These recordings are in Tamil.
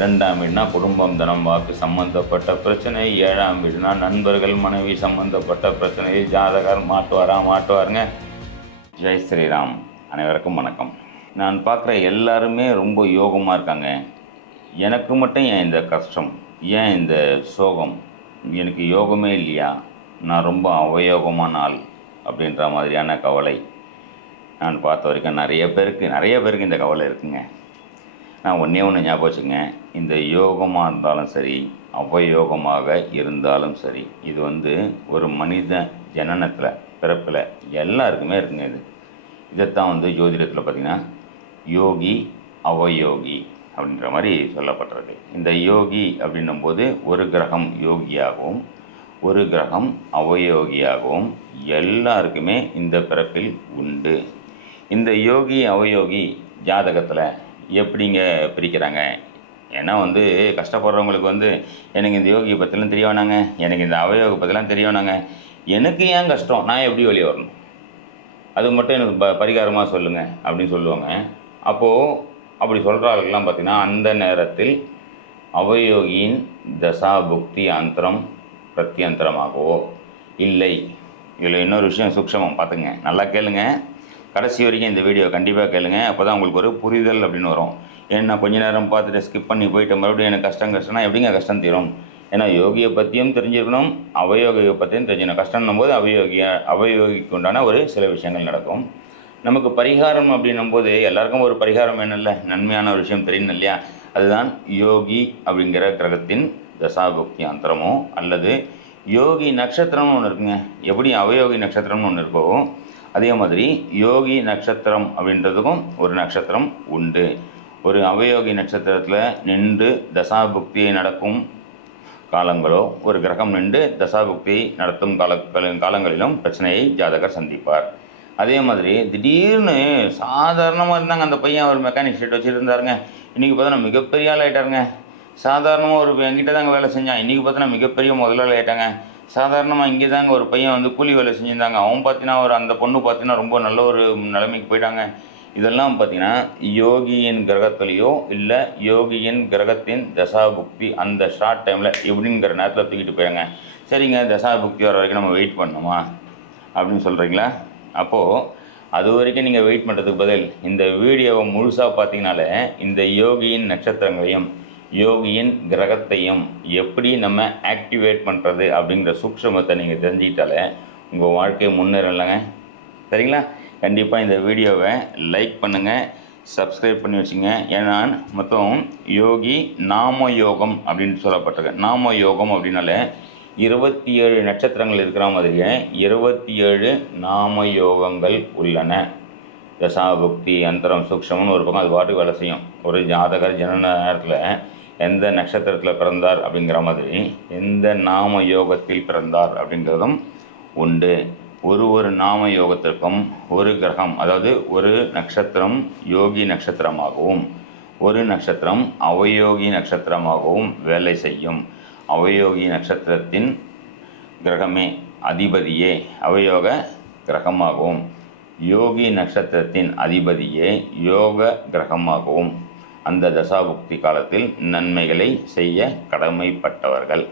ரெண்டாம் வீடுனா குடும்பம் தனம் வாக்கு சம்பந்தப்பட்ட பிரச்சனை. ஏழாம் வீடுனா நண்பர்கள் மனைவி சம்பந்தப்பட்ட பிரச்சனை. ஜாதகர் மாட்டுவாரா மாட்டுவாருங்க. ஜெய் ஸ்ரீராம். அனைவருக்கும் வணக்கம். நான் பார்க்குற எல்லாருமே ரொம்ப யோகமாக இருக்காங்க. எனக்கு மட்டும் ஏன் இந்த கஷ்டம்? ஏன் இந்த சோகம்? எனக்கு யோகமே இல்லையா? நான் ரொம்ப அவயோகமான ஆள் அப்படின்ற மாதிரியான கவலை. நான் பார்த்த வரைக்கும் நிறைய பேருக்கு நிறைய பேருக்கு இந்த கவலை இருக்குங்க. நான் ஒன்றே ஒன்று ஞாபகம் வச்சுங்க இந்த யோகமாக இருந்தாலும் சரி அவயோகமாக இருந்தாலும் சரி இது வந்து ஒரு மனித ஜனனத்தில் பிறப்பில் எல்லாருக்குமே இருக்குங்க இது. இதைத்தான் வந்து ஜோதிடத்தில் பார்த்திங்கன்னா யோகி அவயோகி அப்படின்ற மாதிரி சொல்லப்பட்டிருக்கு. இந்த யோகி அப்படின்னும் போது ஒரு கிரகம் யோகியாகவும் ஒரு கிரகம் அவயோகியாகவும் எல்லாருக்குமே இந்த பிறப்பில் உண்டு. இந்த யோகி அவயோகி ஜாதகத்தில் எப்படிங்க பிரிக்கிறாங்க? ஏன்னா வந்து கஷ்டப்படுறவங்களுக்கு வந்து எனக்கு இந்த யோகியை பற்றிலாம் தெரிய வேணாங்க எனக்கு இந்த அவயோக பற்றிலாம் தெரிய வேணாங்க எனக்கு ஏன் கஷ்டம்? நான் எப்படி வெளியே வரணும்? அது மட்டும் எனக்கு ப பரிகாரமாக சொல்லுங்கள் அப்படின்னு சொல்லுவாங்க. அப்போது அப்படி சொல்கிற ஆளுக்கெல்லாம் பார்த்திங்கன்னா அந்த நேரத்தில் அவயோகியின் தசா புக்தி அந்தரம் பிரத்யந்தரமாகவோ இல்லை. இதில் இன்னொரு விஷயம் சூக்ஷமம் பார்த்துங்க நல்லா கேளுங்கள் கடைசி வரைக்கும் இந்த வீடியோ கண்டிப்பாக கேளுங்க. அப்போ தான் உங்களுக்கு ஒரு புரிதல் அப்படின்னு வரும். ஏன்னா கொஞ்ச நேரம் பார்த்துட்டு ஸ்கிப் பண்ணி போயிட்டு மறுபடியும் எனக்கு கஷ்டம் கஷ்டம்னா எப்படிங்க கஷ்டம் தீரும்? ஏன்னா யோகியை பற்றியும் தெரிஞ்சுக்கணும் அவயோகியை பற்றியும் தெரிஞ்சுக்கணும் கஷ்டம்னும் போது அவயோகிய அவயோகிக்கு உண்டான ஒரு சில விஷயங்கள் நடக்கும். நமக்கு பரிகாரம் அப்படின்னும் போது எல்லாருக்கும் ஒரு பரிகாரம் வேணும்ல? நன்மையான ஒரு விஷயம் தெரியணும் இல்லையா? அதுதான் யோகி அப்படிங்கிற கிரகத்தின் தசாபக்தி அந்தரமோ அல்லது யோகி நட்சத்திரம்னு ஒன்று இருக்குங்க. எப்படி அவயோகி நட்சத்திரம்னு ஒன்று இருக்கோ அதே மாதிரி யோகி நட்சத்திரம் அப்படின்றதுக்கும் ஒரு நட்சத்திரம் உண்டு. ஒரு அவயோகி நட்சத்திரத்தில் நின்று தசாபுக்தியை நடக்கும் காலங்களோ ஒரு கிரகம் நின்று தசாபுக்தியை நடத்தும் கால காலங்களிலும் பிரச்சனையை ஜாதகர் சந்திப்பார். அதே மாதிரி திடீர்னு சாதாரணமாக இருந்தாங்க அந்த பையன் ஒரு மெக்கானிக் ஷெட் வச்சுருந்தாருங்க. இன்றைக்கி பார்த்தோன்னா மிகப்பெரிய ஆள் ஆகிட்டாருங்க சாதாரணமாக ஒரு என்கிட்ட தாங்க வேலை செஞ்சான். இன்றைக்கி பார்த்தோன்னா மிகப்பெரிய முதலாளி ஆகிட்டாங்க சாதாரணமாக இங்கே தாங்க ஒரு பையன் வந்து கூலி வேலை செஞ்சுருந்தாங்க. அவன் பார்த்தீங்கன்னா ஒரு அந்த பொண்ணு பார்த்தீங்கன்னா ரொம்ப நல்ல ஒரு நிலைமைக்கு போயிட்டாங்க. இதெல்லாம் பார்த்தீங்கன்னா யோகியின் கிரகத்துலேயோ இல்லை யோகியின் கிரகத்தின் தசாபுக்தி அந்த ஷார்ட் டைமில் எப்படிங்கிற நேரத்தில் தூக்கிட்டு போயாங்க. சரிங்க தசாபுக்தி வர வரைக்கும் நம்ம வெயிட் பண்ணணுமா? அப்படின்னு சொல்கிறீங்களா அப்போது அது வரைக்கும் நீங்கள் வெயிட் பண்ணுறதுக்கு பதில் இந்த வீடியோவை முழுசாக பார்த்தீங்கனாலே இந்த யோகியின் நட்சத்திரங்களையும் யோகியின் கிரகத்தையும் எப்படி நம்ம ஆக்டிவேட் பண்ணுறது அப்படிங்கிற சூக்ஷமத்தை நீங்கள் தெரிஞ்சுக்கிட்டாலே உங்கள் வாழ்க்கையை முன்னேறலைங்க சரிங்களா? கண்டிப்பாக இந்த வீடியோவை லைக் பண்ணுங்கள் சப்ஸ்கிரைப் பண்ணி வச்சுங்க. ஏன்னா மொத்தம் யோகி நாம யோகம் அப்படின்னு சொல்லப்பட்டிருக்கு. நாம யோகம் அப்படின்னாலே இருபத்தி ஏழு நட்சத்திரங்கள் இருக்கிற மாதிரியே இருபத்தி ஏழு நாம யோகங்கள் உள்ளன. தசாபுக்தி அந்தரம் சூக்ஷம்னு ஒரு பக்கம் அது பாட்டுக்கு வேலை செய்யும். ஒரு ஜாதகர் ஜனன நேரத்தில் எந்த நட்சத்திரத்தில் பிறந்தார் அப்படிங்கிற மாதிரி எந்த நாம யோகத்தில் பிறந்தார் அப்படிங்கிறதும் உண்டு. ஒரு ஒரு நாம யோகத்திற்கும் ஒரு கிரகம் அதாவது ஒரு நட்சத்திரம் யோகி நட்சத்திரமாகவும் ஒரு நட்சத்திரம் அவயோகி நட்சத்திரமாகவும் வேலை செய்யும். அவயோகி நட்சத்திரத்தின் கிரகமே அதிபதியே அவயோக கிரகமாகவும். யோகி நட்சத்திரத்தின் அதிபதியே யோக கிரகமாகவும். அந்த தசாபுக்தி காலத்தில் நன்மைகளை செய்ய கடமைப்பட்டவர்கள்.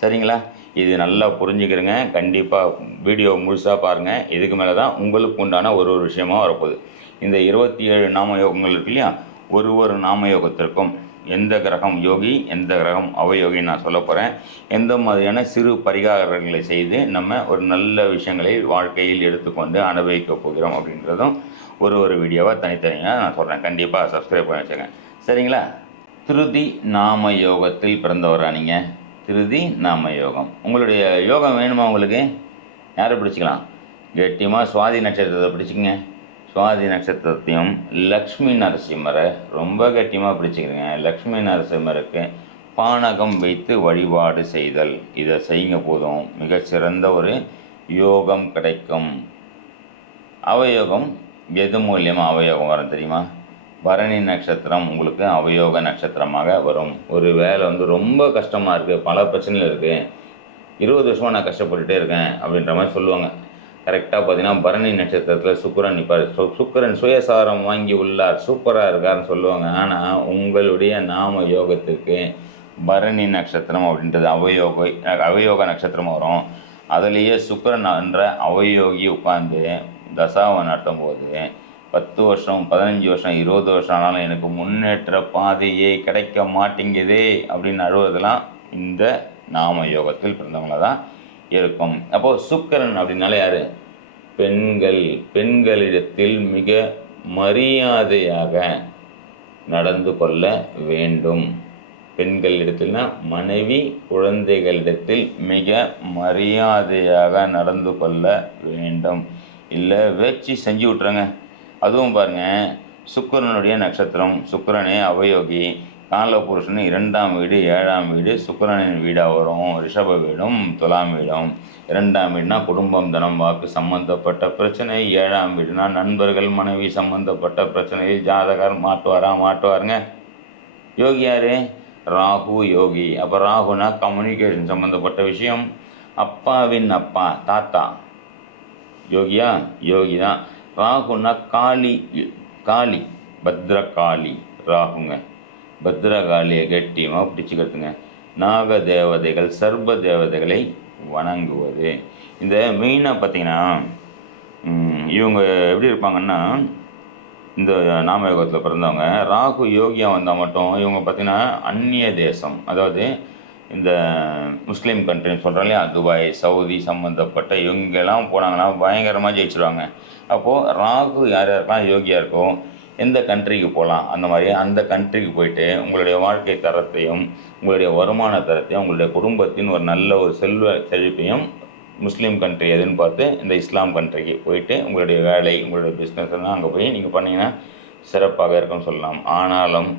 சரிங்களா? இது நல்லா புரிஞ்சுக்கிறங்க கண்டிப்பாக வீடியோ முழுசாக பாருங்கள் இதுக்கு மேலே தான் உங்களுக்கு உண்டான ஒரு ஒரு விஷயமாக வரப்போகுது. இந்த இருபத்தி ஏழு நாம யோகங்கள் இருக்கு இல்லையா? ஒரு ஒரு நாம யோகத்திற்கும் எந்த கிரகம் யோகி எந்த கிரகம் அவயோகி நான் சொல்ல போகிறேன் எந்த மாதிரியான சிறு பரிகாரங்களை செய்து நம்ம ஒரு நல்ல விஷயங்களை வாழ்க்கையில் எடுத்துக்கொண்டு அனுபவிக்க போகிறோம் அப்படின்றதும் ஒரு ஒரு வீடியோவாக தனித்தனியாக நான் சொல்கிறேன் கண்டிப்பாக சப்ஸ்கிரைப் பண்ணி வச்சுங்க சரிங்களா? திருதி நாம யோகத்தில் பிறந்தவரா நீங்கள் திருதி நாம யோகம். உங்களுடைய யோகம் வேணுமா உங்களுக்கு? யாரை பிடிச்சிக்கலாம்? கெட்டியமாக சுவாதி நட்சத்திரத்தை பிடிச்சிக்கங்க. சுவாதி நட்சத்திரத்தையும் லக்ஷ்மி நரசிம்மரை ரொம்ப கெட்டியமாக பிடிச்சிக்கிறங்க லக்ஷ்மி நரசிம்மருக்கு பானகம் வைத்து வழிபாடு செய்தல். இதை செய்யுங்க போதும். மிகச்சிறந்த ஒரு யோகம் கிடைக்கும். அவயோகம் எது மூலியமாக அவயோகம் வரும் தெரியுமா? பரணி நட்சத்திரம் உங்களுக்கு அவயோக நட்சத்திரமாக வரும். ஒரு வேலை வந்து ரொம்ப கஷ்டமாக இருக்குது பல பிரச்சனைகள் இருக்குது இருபது வருஷமாக நான் கஷ்டப்பட்டுட்டே இருக்கேன் அப்படின்ற மாதிரி சொல்லுவாங்க. கரெக்டாக பார்த்தீங்கன்னா பரணி நட்சத்திரத்தில் சுக்கரன் நிற்பார் சு சுக்கிரன் சுயசாரம் வாங்கி உள்ளார். சூப்பராக இருக்காருன்னு சொல்லுவாங்க. ஆனால் உங்களுடைய நாம யோகத்துக்கு பரணி நட்சத்திரம் அப்படின்றது அவயோக அவயோக நட்சத்திரம் வரும். அதுலேயே சுக்கரன் என்ற அவயோகி உட்காந்து தசாவை நடத்தும் போது பத்து வருஷம் பதினஞ்சு வருஷம் இருபது வருஷம் ஆனாலும் எனக்கு முன்னேற்ற பாதையே கிடைக்க மாட்டேங்குதே அப்படின்னு அழுவதெல்லாம் இந்த நாம யோகத்தில் பிறந்தவங்கள தான் இருக்கும். அப்போது சுக்கரன் அப்படின்னாலே யார்? பெண்கள். பெண்களிடத்தில் மிக மரியாதையாக நடந்து கொள்ள வேண்டும். பெண்களிடத்தில்னா மனைவி குழந்தைகளிடத்தில் மிக மரியாதையாக நடந்து கொள்ள வேண்டும். இல்லை வேச்சி செஞ்சு விட்ருங்க அதுவும் பாருங்கள் சுக்கரனுடைய நட்சத்திரம். சுக்கரனே அவயோகி. காலபுருஷன் இரண்டாம் வீடு ஏழாம் வீடு சுக்கரனின் வீடாக வரும். ரிஷப வீடும் துலாம் வீடும். இரண்டாம் வீடுனா குடும்பம் தனம் வாக்கு சம்பந்தப்பட்ட பிரச்சனை. ஏழாம் வீடுனா நண்பர்கள் மனைவி சம்பந்தப்பட்ட பிரச்சனையில் ஜாதகர் மாட்டுவாரா மாட்டுவாருங்க. யோகி யார்? ராகு யோகி. அப்போ ராகுனா கம்யூனிகேஷன் சம்மந்தப்பட்ட விஷயம். அப்பாவின் அப்பா தாத்தா. யோகியா? யோகி தான் ராகுனா காளி காளி பத்ரகாளி ராகுங்க. பத்ரகாளியை கெட்டியமாக பிடிச்சிக்கிறதுங்க நாக தேவதைகள் சர்ப தேவதைகளை வணங்குவது. இந்த மெயினாக பார்த்தீங்கன்னா இவங்க எப்படி இருப்பாங்கன்னா இந்த நாமயோகத்தில் பிறந்தவங்க. ராகு யோகியா வந்தால் மட்டும் இவங்க பார்த்தீங்கன்னா அந்நிய தேசம். அதாவது இந்த முஸ்லீம் கண்ட்ரின்னு சொல்கிறோம் இல்லையா? துபாய் சவுதி சம்மந்தப்பட்ட இவங்கெல்லாம் போனாங்கன்னா பயங்கரமாக ஜெயிச்சிருவாங்க. அப்போது ராகு யார் யாருக்கெல்லாம் யோகியா இருக்கோ எந்த கண்ட்ரிக்கு போகலாம் அந்த மாதிரி அந்த கண்ட்ரிக்கு போயிட்டு உங்களுடைய வாழ்க்கை தரத்தையும் உங்களுடைய வருமான தரத்தையும் உங்களுடைய குடும்பத்தின் ஒரு நல்ல ஒரு செல்வ செழிப்பையும் முஸ்லீம் கண்ட்ரி எதுன்னு பார்த்து இந்த இஸ்லாம் கண்ட்ரிக்கு போயிட்டு உங்களுடைய வேலை உங்களுடைய பிஸ்னஸ் எல்லாம் அங்கே போய் நீங்கள் பண்ணீங்கன்னா சிறப்பாக இருக்கும்னு சொல்லலாம். ஆனாலும்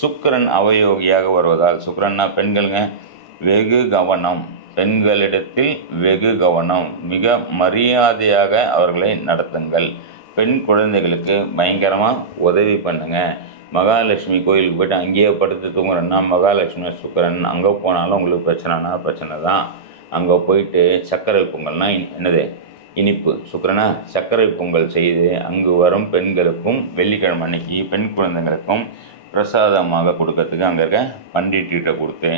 சுக்கரன் அவயோகியாக வருவதால் சுக்கரன்னா பெண்களுங்க. வெகு கவனம். பெண்களிடத்தில் வெகு கவனம். மிக மரியாதையாக அவர்களை நடத்துங்கள். பெண் குழந்தைகளுக்கு பயங்கரமாக உதவி பண்ணுங்கள் மகாலட்சுமி கோயிலுக்கு போயிட்டு அங்கேயே படுத்து தூங்குறேன்னா மகாலட்சுமி சுக்கிரன் அங்கே போனாலும் உங்களுக்கு பிரச்சனைனா பிரச்சனை தான். அங்கே போயிட்டு சர்க்கரை பொங்கல்னால் என்னது? இனிப்பு. சுக்கரனா சர்க்கரை பொங்கல் செய்து அங்கு வரும் பெண்களுக்கும் வெள்ளிக்கிழமை அன்னைக்கு பெண் குழந்தைங்களுக்கும் பிரசாதமாக கொடுக்கறதுக்கு அங்கே இருக்க பண்டிட்டிகிட்ட கொடுத்து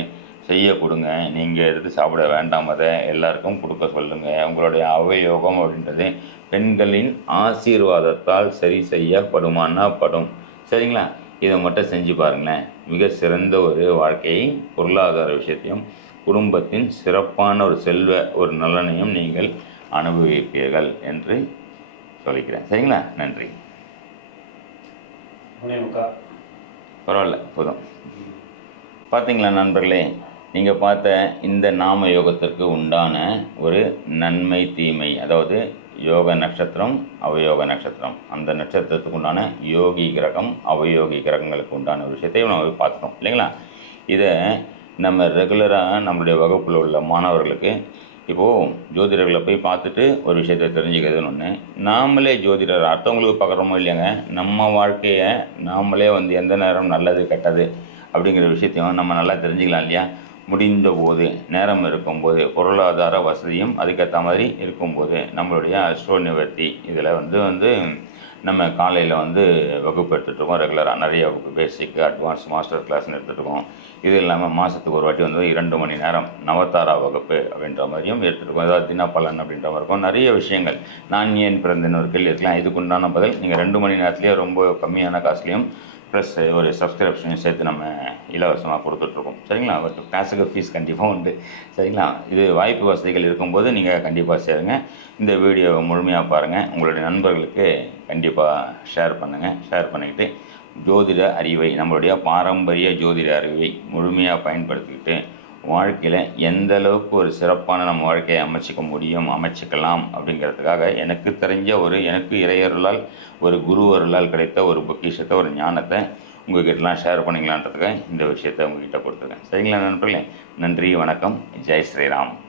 செய்ய கொடுங்க நீங்கள் எடுத்து சாப்பிட வேண்டாம் அதை எல்லாருக்கும் கொடுக்க சொல்லுங்கள் உங்களுடைய அவயோகம் அப்படின்றது பெண்களின் ஆசீர்வாதத்தால் சரி செய்யப்படுமானா படும் சரிங்களா? இதை மட்டும் செஞ்சு பாருங்களேன். மிக சிறந்த ஒரு வாழ்க்கையை பொருளாதார விஷயத்தையும் குடும்பத்தின் சிறப்பான ஒரு செல்வ ஒரு நலனையும் நீங்கள் அனுபவிப்பீர்கள் என்று சொல்லிக்கிறேன். சரிங்களா? நன்றி. பரவாயில்ல போதும். பார்த்தீங்களா நண்பர்களே? நீங்கள் பார்த்த இந்த நாம யோகத்திற்கு உண்டான ஒரு நன்மை தீமை அதாவது யோக நட்சத்திரம் அவயோக நட்சத்திரம். அந்த நட்சத்திரத்துக்கு உண்டான யோகி கிரகம் அவயோகி கிரகங்களுக்கு உண்டான விஷயத்தையும் நம்ம பார்த்துட்டோம் இல்லைங்களா? இதை நம்ம ரெகுலராக நம்மளுடைய வகுப்பில் உள்ள மாணவர்களுக்கு இப்போது ஜோதிடர்களை போய் பார்த்துட்டு ஒரு விஷயத்தை தெரிஞ்சுக்கிறதுன்னு ஒன்று நாமளே ஜோதிடர் அடுத்தவங்களுக்கு பார்க்குறோமோ இல்லையாங்க? நம்ம வாழ்க்கையை நாமளே வந்து எந்த நேரம் நல்லது கெட்டது அப்படிங்கிற விஷயத்தையும் நம்ம நல்லா தெரிஞ்சுக்கலாம் இல்லையா? முடிந்த போது நேரம் இருக்கும்போது பொருளாதார வசதியும் அதுக்கேற்ற மாதிரி இருக்கும்போது நம்மளுடைய அஸ்ட்ரோ நிவர்த்தி இதில் வந்து வந்து நம்ம காலையில் வந்து வகுப்பு எடுத்துகிட்ருக்கோம் ரெகுலராக நிறைய வகுப்பு பேசிக் அட்வான்ஸ் மாஸ்டர் கிளாஸ்னு எடுத்துகிட்ருக்கோம் இது இல்லாமல் மாதத்துக்கு ஒரு வாட்டி வந்து இரண்டு மணி நேரம் நவதாரா வகுப்பு அப்படின்ற மாதிரியும் எடுத்துகிட்ருக்கோம் ஏதாவது தினப்பலன் அப்படின்ற மாதிரி இருக்கும். நிறைய விஷயங்கள். நான் ஏன் பிறந்தேன்னு ஒரு கேள்வி இருக்கலாம். இதுக்குண்டான பதில் நீங்கள் ரெண்டு மணி நேரத்துலேயே ரொம்ப கம்மியான காசுலேயும் ப்ளஸ் ஒரு சப்ஸ்கிரிப்ஷனையும் சேர்த்து நம்ம இலவசமாக கொடுத்துட்ருக்கோம். சரிங்களா? பட் கிளாஸுக்கு ஃபீஸ் கண்டிப்பாக உண்டு. சரிங்களா? இது வாய்ப்பு வசதிகள் இருக்கும்போது நீங்கள் கண்டிப்பாக சேருங்க. இந்த வீடியோவை முழுமையாக பாருங்கள் உங்களுடைய நண்பர்களுக்கு கண்டிப்பாக ஷேர் பண்ணுங்கள் ஷேர் பண்ணிக்கிட்டு ஜோதிட அறிவை நம்மளுடைய பாரம்பரிய ஜோதிட அறிவை முழுமையாக பயன்படுத்திக்கிட்டு வாழ்க்கையில் எந்த அளவுக்கு ஒரு சிறப்பான நம்ம வாழ்க்கையை அமைச்சிக்க முடியும் அமைச்சிக்கலாம் அப்படிங்கிறதுக்காக எனக்கு தெரிஞ்ச ஒரு எனக்கு இறையருளால் ஒரு குரு அருளால் கிடைத்த ஒரு பொக்கிஷத்தை ஒரு ஞானத்தை உங்கள்கிட்டலாம் ஷேர் பண்ணிக்கலான்றதுக்காக இந்த விஷயத்தை உங்ககிட்ட கொடுத்துருக்கேன். சரிங்களா நண்பர்களே? நன்றி வணக்கம். ஜெய் ஸ்ரீராம்.